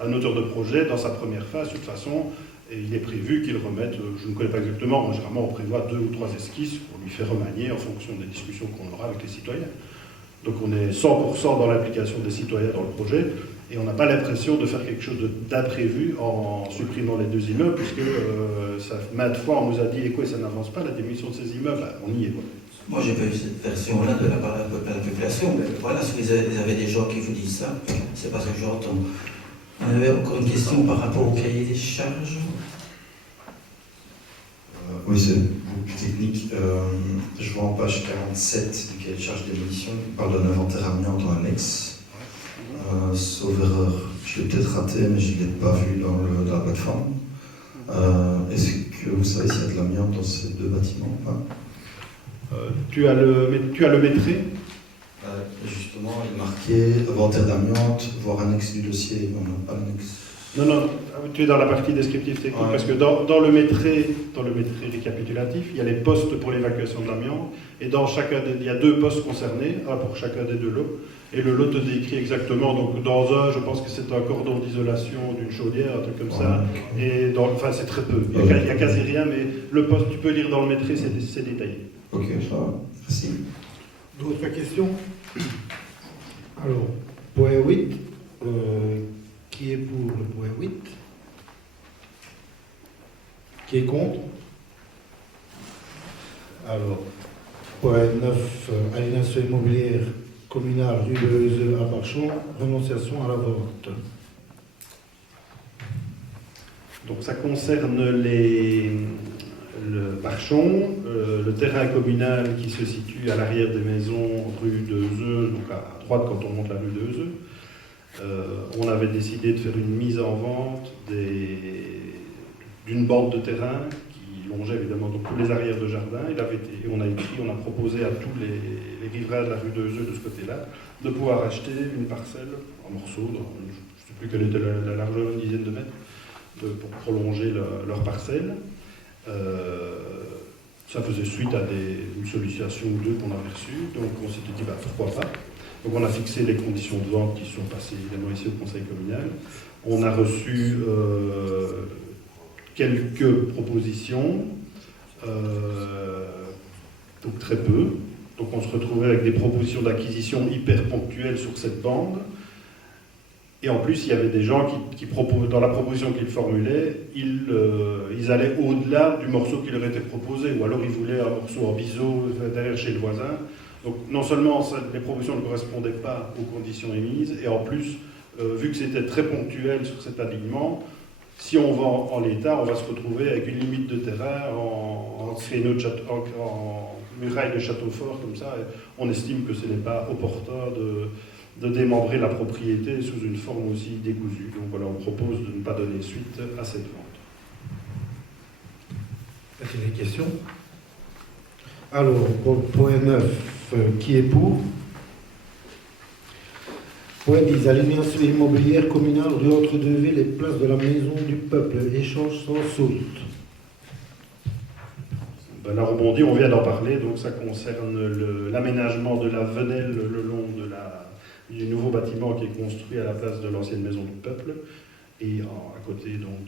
un auteur de projet dans sa première phase, de toute façon, et il est prévu qu'il remette, je ne connais pas exactement, généralement on prévoit 2 ou 3 esquisses pour lui faire remanier en fonction des discussions qu'on aura avec les citoyens. Donc on est 100% dans l'implication des citoyens dans le projet, et on n'a pas l'impression de faire quelque chose d'imprévu en supprimant les 2 immeubles, puisque maintes fois on nous a dit, et quoi, ça n'avance pas, la démission de ces immeubles, on y est. Voilà. Moi, j'ai pas eu cette version-là de la part de la population. Mais voilà, si vous avez des gens qui vous disent ça, c'est pas ce que j'entends. On avait encore une question par rapport au cahier des charges. Oui, c'est beaucoup plus technique. Je vois en page 47 du cahier de charges démolition, il parle d'un inventaire amiante en annexe. Sauf erreur, je l'ai peut-être raté, mais je ne l'ai pas vu dans la plateforme. Est-ce que vous savez s'il y a de l'amiante dans ces deux bâtiments ou pas? Tu as le métré? Justement, il est marqué inventaire d'amiante, voire annexe du dossier. On n'a pas l'annexe. Non, tu es dans la partie descriptive technique, Ouais. parce que dans le métré récapitulatif, il y a les postes pour l'évacuation de l'amiante, et il y a 2 postes concernés, un pour chacun des 2 lots, et le lot te décrit exactement, donc dans un, je pense que c'est un cordon d'isolation d'une chaudière, un truc comme ça, et enfin c'est très peu, il y a quasi rien, mais le poste, tu peux lire dans le métré, c'est détaillé. Ok, ça va. Merci. D'autres questions? Alors, point 8. Qui est pour le point 8? Qui est contre? Alors, point 9. Aliénation immobilière communale rue de Heuseux à Barchon. Renonciation à la vente. Donc ça concerne le Barchon, le terrain communal qui se situe à l'arrière des maisons rue de Heuseux, donc à droite quand on monte la rue de Heuseux. On avait décidé de faire une mise en vente d'une bande de terrain qui longeait évidemment donc tous les arrières de jardin. On a proposé à tous les riverains de la rue de Heuseux de ce côté-là de pouvoir acheter une parcelle en morceaux, je ne sais plus quelle était la largeur, une dizaine de mètres, pour prolonger leur parcelle. Ça faisait suite à une sollicitation ou 2 qu'on avait reçues, donc on s'était dit pourquoi pas. Donc on a fixé les conditions de vente qui sont passées évidemment ici au conseil communal. On a reçu quelques propositions, donc très peu. Donc on se retrouvait avec des propositions d'acquisition hyper ponctuelles sur cette bande. Et en plus, il y avait des gens qui dans la proposition qu'ils formulaient, ils allaient au-delà du morceau qui leur était proposé, ou alors ils voulaient un morceau en biseau derrière chez le voisin. Donc non seulement les propositions ne correspondaient pas aux conditions émises, et en plus, vu que c'était très ponctuel sur cet alignement, si on vend en l'état, on va se retrouver avec une limite de terrain en muraille de château fort, comme ça, et on estime que ce n'est pas opportun de démembrer la propriété sous une forme aussi décousue. Donc voilà, on propose de ne pas donner suite à cette vente. Est-ce qu'il y a des questions? Alors, pour le point 9, qui est pour? Point 10, aliénation immobilière communale rue Entre-deux-Villes et place de la Maison du Peuple, échange sans soute. La rebondie, on vient d'en parler, donc ça concerne l'aménagement de la venelle le long du nouveau bâtiment qui est construit à la place de l'ancienne Maison du Peuple et à côté donc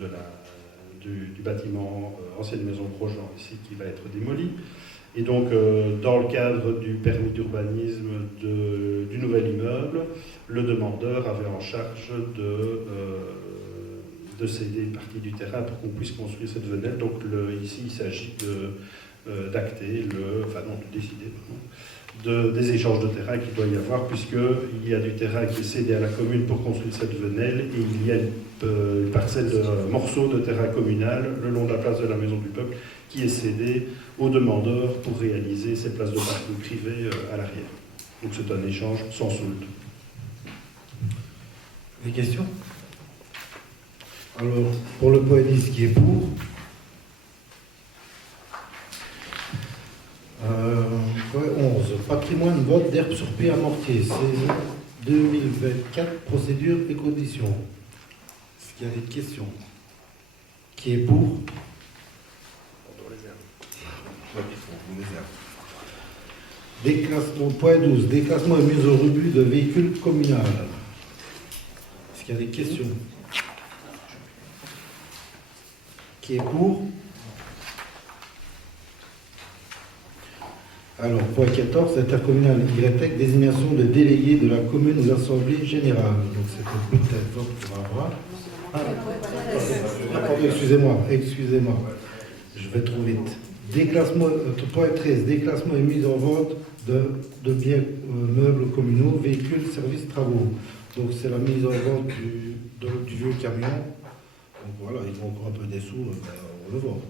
du bâtiment ancienne Maison Grosjean ici qui va être démoli. Et donc dans le cadre du permis d'urbanisme du nouvel immeuble, le demandeur avait en charge de céder une partie du terrain pour qu'on puisse construire cette venelle. Donc ici il s'agit d'acter, de décider des échanges de terrain qu'il doit y avoir, puisqu'il y a du terrain qui est cédé à la commune pour construire cette venelle, et il y a une parcelle de morceaux de terrain communal le long de la place de la Maison du Peuple qui est cédée aux demandeurs pour réaliser ces places de parking privées à l'arrière. Donc c'est un échange sans solde. Des questions? Alors, pour le point 10, qui est pour? Point 11, patrimoine, vote d'herbe sur pied à mortier, saison 2024, procédure et conditions. Est-ce qu'il y a des questions? Qui est pour? Déclassement, point 12, déclassement et mise au rebut de véhicules communaux. Est-ce qu'il y a des questions? Qui est pour? Alors, point 14, intercommunal YTEC, désignation de délégué de la commune aux assemblées générales. Donc, c'était peut-être vote pour avoir. Attendez, excusez-moi. Je vais trop vite. Déclassement, point 13, déclassement et mise en vente de biens meubles communaux, véhicules, services, travaux. Donc c'est la mise en vente du vieux camion. Donc voilà, il faut encore un peu des sous, on le vend.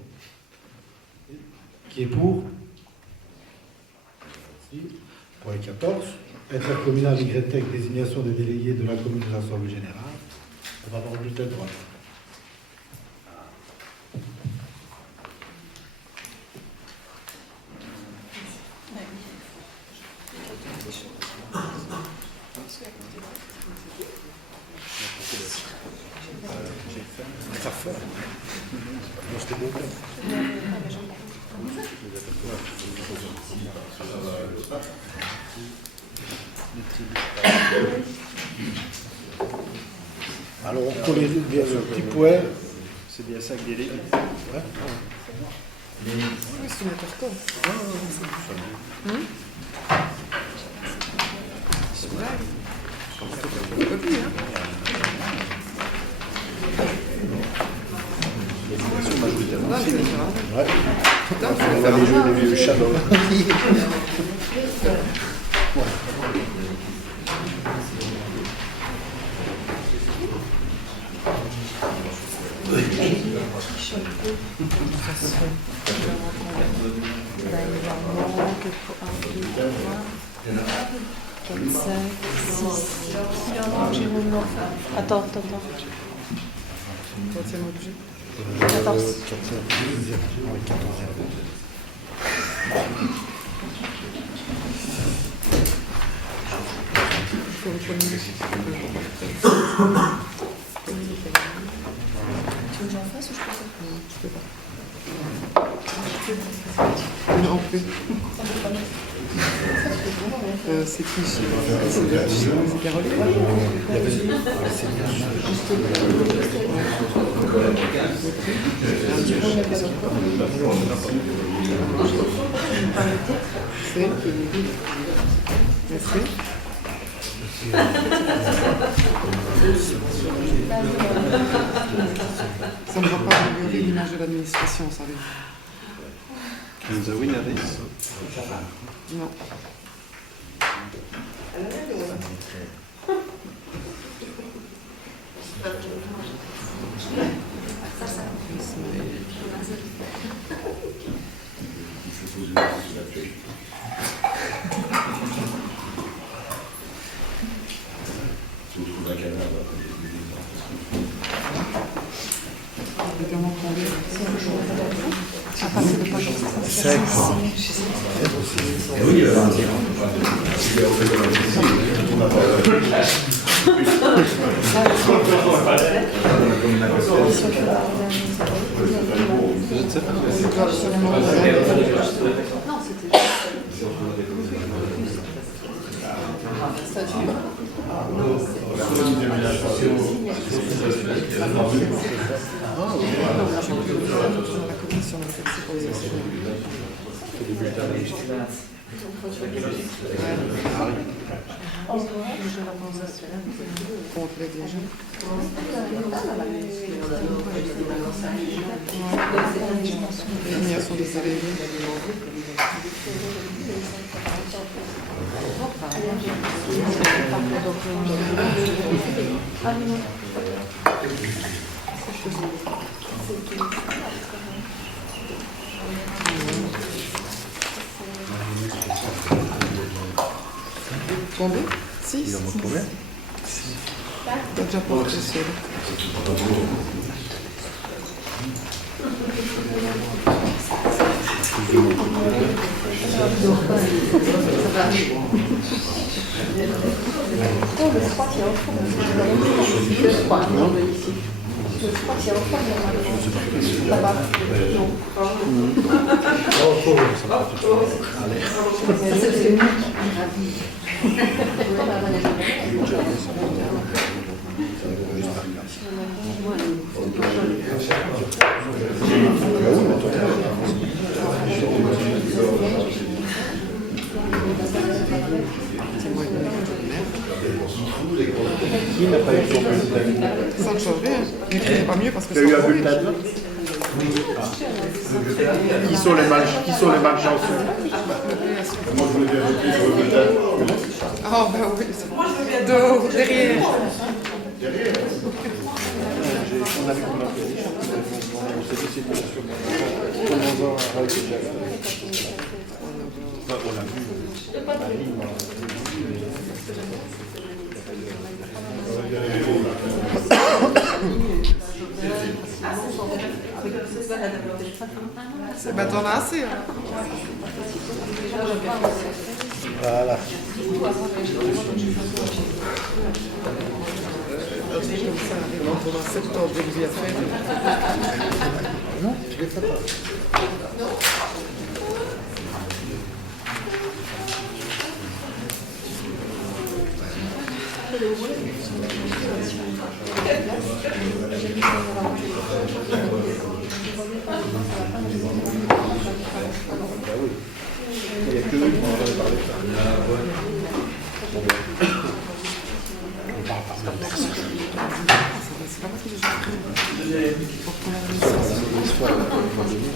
Qui est pour? Merci. Point 14, intercommunal YTEC, désignation des délégués de la commune de l'Assemblée générale. On va avoir le bulletin de droite. Alors, pour les petits points, C'est bien ça que délégué. ouais. Oui, c'est une interco. C'est vrai. On peut plus, hein. Non, mais c'est grave. Ouais. Putain, On va aller jouer les vieux chats dans la Attends. Troisième objet. 14. Tu veux que j'en fasse ou je peux pas? Non, je peux pas. Non plus. C'est qui? C'est Caroline? C'est elle qui est. Merci. Ça ne va pas améliorer l'image de l'administration, ça veut dire. Nous avons une avis. Non. Évidemment combien? Ah, pas de page. Complet déjà. Désignation des délégués. Combien? 6. T'as déjà pas apprécié. Ça ne change rien. Mais c'est pas mieux parce que c'est un bulletin de vote. Qui sont les malchanceux? Moi, je veux dire, peut-être. Oh, bah oui. Dehors, derrière. Derrière. On a vu qu'on a fait des choses, on s'est dit c'était sur comment on a déjà on l'a vu, la ligne, Bah t'en as assez. Hein. Voilà. Comme ça, quand on a 70 de vie à faire. Non, je ne les fais pas. Il n'y a que eux qui m'ont jamais parlé de ça. On parle pas de personne. C'est pas moi qui les ai pris. Pour qu'on ait une L'histoire, on va donner.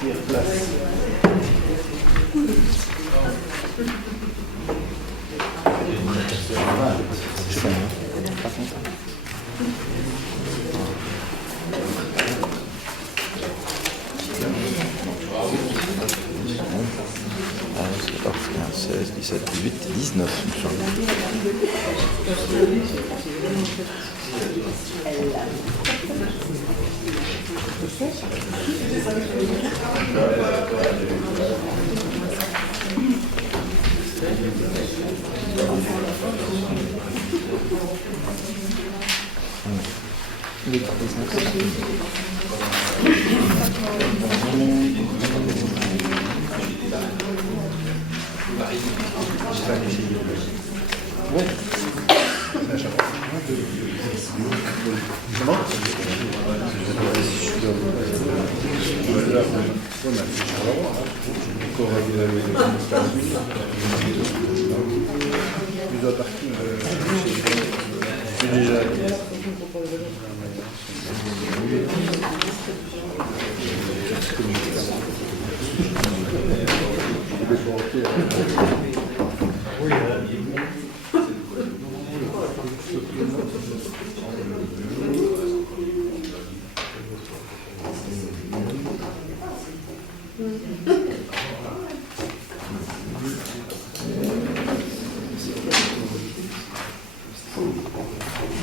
Pire place. Je sais pas, pas content. C'est parti, 16, 17, 18, 19, il me semble.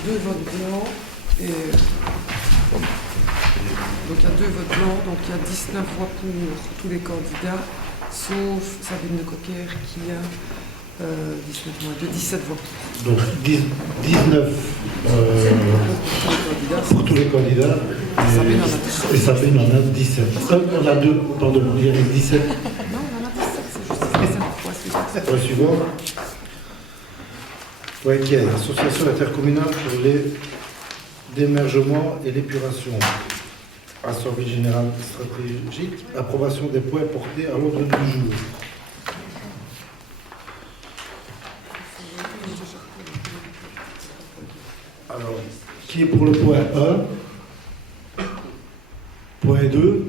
Deux votes blancs et donc il y a deux votes blancs, donc il y a 19 voix pour tous les candidats, sauf Sabine de Cocker qui a 17 voix. Donc 19 pour tous les candidats et Sabine en a 17. On a deux, pardon, il y a 17. Non, on en a 17, c'est juste 17 voix. Le suivant. Ouais, qui est l'association intercommunale pour les démergements et l'épuration. Assemblée générale stratégique, approbation des points portés à l'ordre du jour. Alors, qui est pour le point 1? Point 2?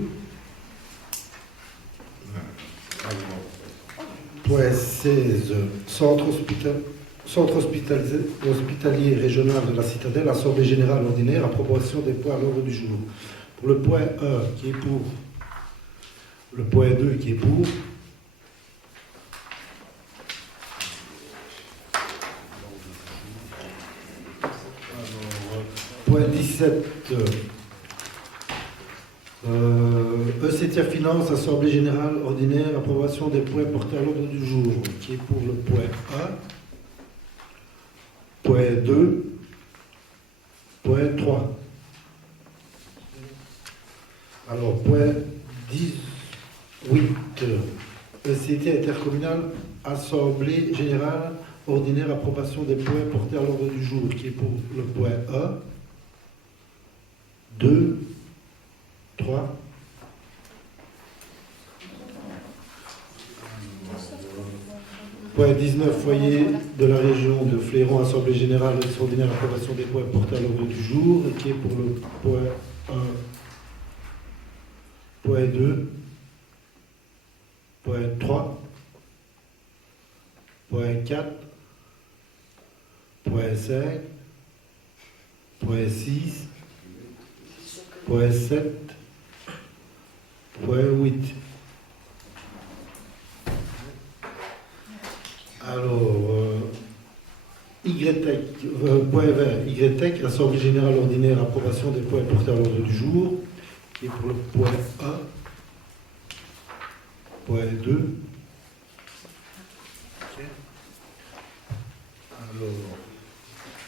Point 16, Centre hospitalier régional de la Citadelle, Assemblée générale ordinaire, approbation des points à l'ordre du jour. Pour le point 1, qui est pour? Le point 2, qui est pour? Point 17, ECTIA Finance, Assemblée générale ordinaire, approbation des points portés à l'ordre du jour, qui est pour le point 1. Point 2, point 3. Alors, point 18, ECT intercommunal, Assemblée générale ordinaire, approbation des points portés à l'ordre du jour, qui est pour le point 1, 2, 3. Point 19, foyer de la région de Fléron, Assemblée générale extraordinaire, approbation des points portés à l'ordre du jour, qui est pour le point 1, point 2, point 3, point 4, point 5, point 6, point 7, point 8. Alors, point 20, YTEC, Assemblée générale ordinaire, approbation des points portés à l'ordre du jour, qui est pour le point 1, point 2. Alors,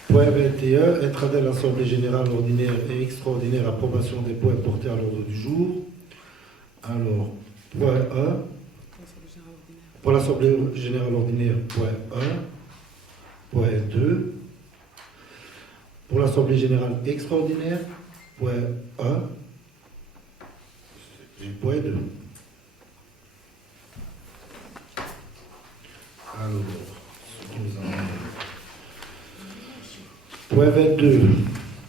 point 21, Intradel, Assemblée générale ordinaire et extraordinaire, approbation des points portés à l'ordre du jour. Alors, point 1. Pour l'Assemblée générale ordinaire, point 1, point 2. Pour l'Assemblée générale extraordinaire, point 1, et point 2. Alors, point 22,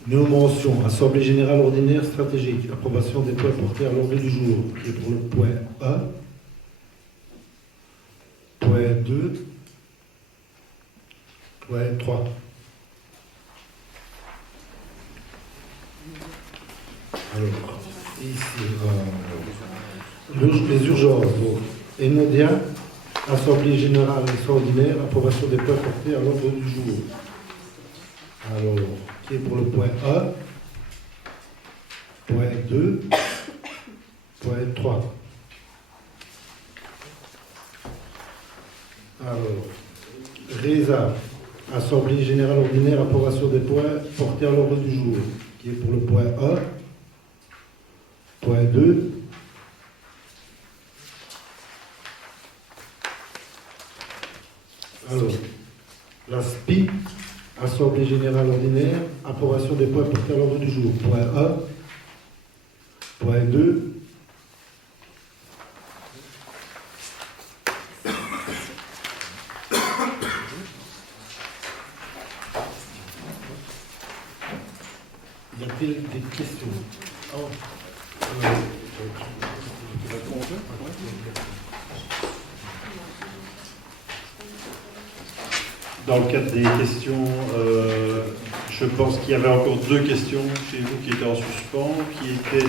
néo-mention, Assemblée générale ordinaire stratégique, approbation des points portés à l'ordre du jour, qui est pour le point 1. Point 2, point 3. Alors, ici, les urgences. Donc, Enodia, Assemblée générale extraordinaire, approbation des points portés à l'ordre du jour. Alors, qui est pour le point 1, point 2, point 3. Alors, RESA, Assemblée générale ordinaire, approbation des points portés à l'ordre du jour, qui est pour le point 1, point 2, alors, la SPI, Assemblée générale ordinaire, approbation des points portés à l'ordre du jour, point 1, point 2, y a-t-il des questions? Dans le cadre des questions, je pense qu'il y avait encore deux questions chez vous qui étaient en suspens, qui étaient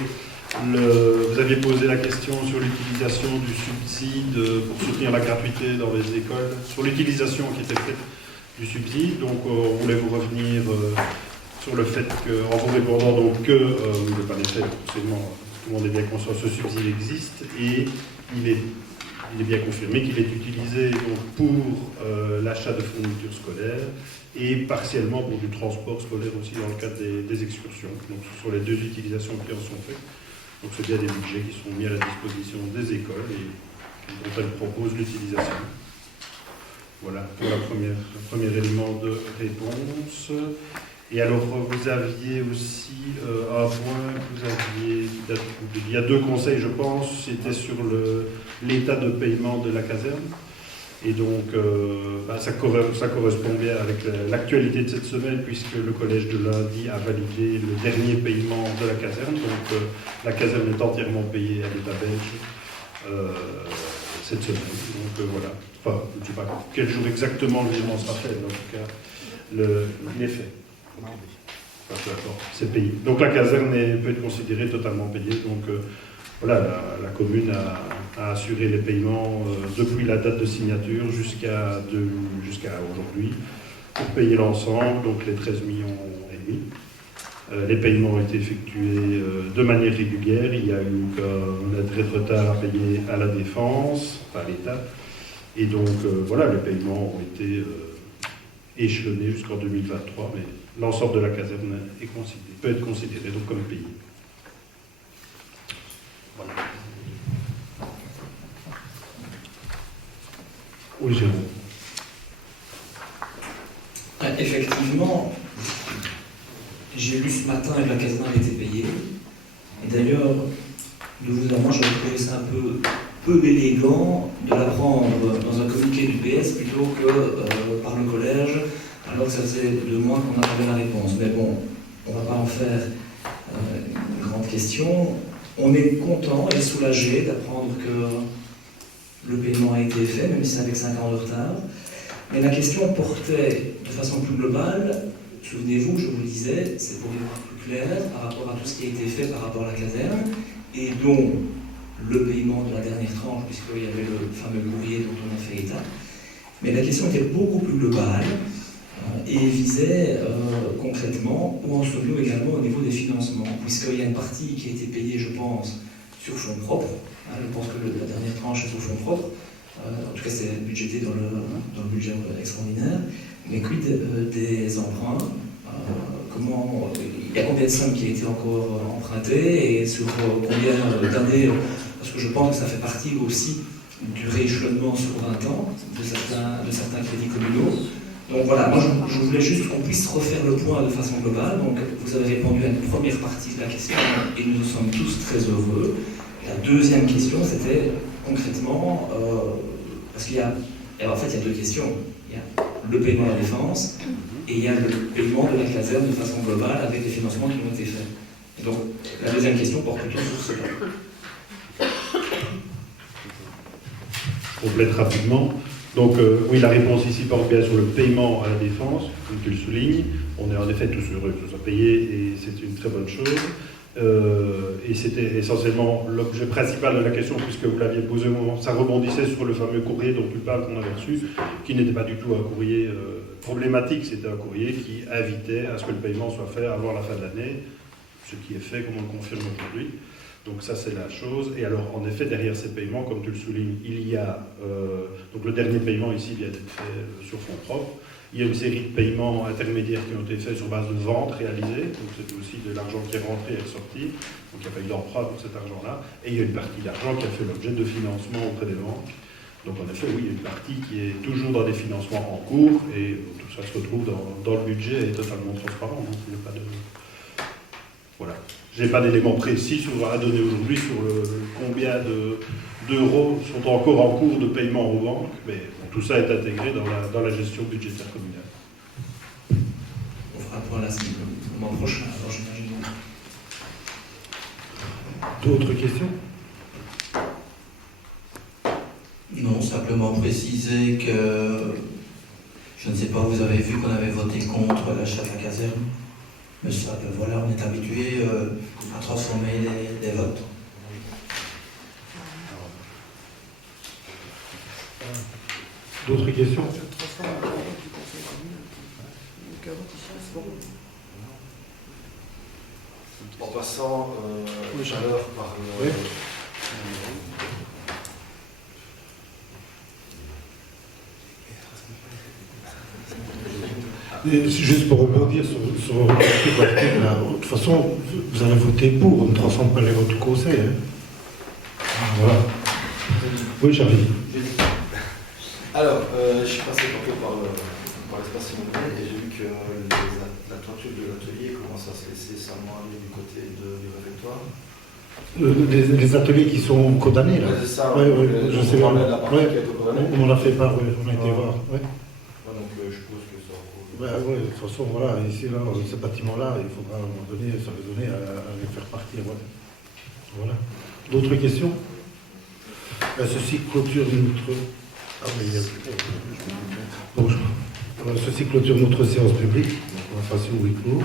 vous aviez posé la question sur l'utilisation du subside pour soutenir la gratuité dans les écoles, sur l'utilisation qui était faite du subside. Donc on voulait vous revenir sur le fait qu'en vous répondant donc que, le pas d'effet, forcément, tout le monde est bien conscient, ce subside existe et il est bien confirmé qu'il est utilisé donc, pour l'achat de fournitures scolaires et partiellement pour du transport scolaire aussi dans le cadre des excursions. Donc ce sont les deux utilisations qui en sont faites. Donc c'est bien des budgets qui sont mis à la disposition des écoles et dont elles proposent l'utilisation. Voilà pour le premier élément de réponse. Et alors, vous aviez aussi un point que vous aviez... Il y a deux conseils, je pense. C'était sur l'état de paiement de la caserne. Et donc, ça correspond bien avec l'actualité de cette semaine, puisque le collège de lundi a validé le dernier paiement de la caserne. Donc, la caserne est entièrement payée à l'État belge cette semaine. Donc, voilà. Enfin, je ne sais pas quel jour exactement le virement sera fait, mais en tout cas, il est fait. C'est payé. Donc la caserne peut être considérée totalement payée. Donc voilà, la commune a assuré les paiements depuis la date de signature jusqu'à aujourd'hui pour payer l'ensemble, donc les 13 millions et demi. Les paiements ont été effectués de manière régulière. Il y a eu un attrait de retard à payer à la Défense, à l'État. Et donc voilà, les paiements ont été échelonnés jusqu'en 2023, mais l'ensemble de la caserne peut être considéré donc comme payé. Voilà. Oui, Jérôme. Effectivement, j'ai lu ce matin que la caserne avait été payée. Et d'ailleurs, de vous à moi, j'aurais trouvé ça un peu peu élégant de l'apprendre dans un communiqué du PS plutôt que par le collège, alors que ça faisait 2 mois qu'on attendait la réponse. Mais bon, on ne va pas en faire une grande question. On est content et soulagé d'apprendre que le paiement a été fait, même si c'est avec 5 ans de retard. Mais la question portait de façon plus globale, souvenez-vous, je vous le disais, c'est pour y voir plus clair par rapport à tout ce qui a été fait par rapport à la caserne, et dont le paiement de la dernière tranche, puisqu'il y avait le fameux courrier dont on a fait état. Mais la question était beaucoup plus globale et visait concrètement où en sommes-nous également au niveau des financements, puisqu'il y a une partie qui a été payée, je pense, sur fonds propres. Je pense que la dernière tranche est sur fonds propres. En tout cas, c'est budgété dans le budget extraordinaire. Mais quid des emprunts il y a combien de sommes qui a été encore empruntées et sur combien d'années? Parce que je pense que ça fait partie aussi du rééchelonnement sur 20 ans de certains crédits communaux. Donc voilà, moi je voulais juste qu'on puisse refaire le point de façon globale. Donc vous avez répondu à une première partie de la question et nous sommes tous très heureux. La deuxième question, c'était concrètement, parce qu'il y a 2 questions. Il y a le paiement à la défense et il y a le paiement de la caserne de façon globale avec les financements qui ont été faits. Et donc la deuxième question porte plutôt sur cela. Complète rapidement. Donc oui, la réponse ici porte bien sur le paiement à la défense, comme tu le soulignes. On est en effet tous heureux que ce soit payé et c'est une très bonne chose. Et c'était essentiellement l'objet principal de la question, puisque vous l'aviez posé au moment, ça rebondissait sur le fameux courrier dont tu parles qu'on avait reçu, qui n'était pas du tout un courrier problématique, c'était un courrier qui invitait à ce que le paiement soit fait avant la fin de l'année, ce qui est fait, comme on le confirme aujourd'hui. Donc ça, c'est la chose. Et alors, en effet, derrière ces paiements, comme tu le soulignes, il y a... donc le dernier paiement ici vient d'être fait sur fonds propres. Il y a une série de paiements intermédiaires qui ont été faits sur base de ventes réalisées. Donc c'est aussi de l'argent qui est rentré et ressorti. Donc il n'y a pas eu d'emprunt pour cet argent-là. Et il y a une partie d'argent qui a fait l'objet de financement auprès des banques. Donc en effet, oui, il y a une partie qui est toujours dans des financements en cours. Et tout ça se retrouve dans le budget et est totalement transparent. Donc il n'y a pas de... Voilà. Je n'ai pas d'éléments précis à donner aujourd'hui sur combien d'euros sont encore en cours de paiement aux banques, mais tout ça est intégré dans la gestion budgétaire communale. On fera le point le mois prochain, alors j'imagine. D'autres questions? Non, simplement préciser que, je ne sais pas, vous avez vu qu'on avait voté contre l'achat de la caserne. Mais ça, voilà, on est habitué à transformer les votes. D'autres questions? En passant tout à l'heure par oui. Juste pour rebondir sur votre article, de toute façon, vous avez voté pour, on ne transforme pas les votes du conseil. Hein. Voilà. Oui, Charlie. Alors, je suis passé tantôt par l'espace immobilier et j'ai vu que la toiture de l'atelier commence à se laisser salement aller du côté du réfectoire. Les ateliers qui sont condamnés, là. Ouais, c'est ça. Oui, je sais bien. On en a fait part, on a été voir. Ouais. Donc, je suppose que ça... Oui, de toute façon, voilà, ici, là, ce bâtiment-là, il faudra à un moment donné se raisonner à les faire partir. Voilà. D'autres questions? Ceci clôture notre... Ah oui, il y a... Donc, ceci clôture notre séance publique. On va passer au huis clos.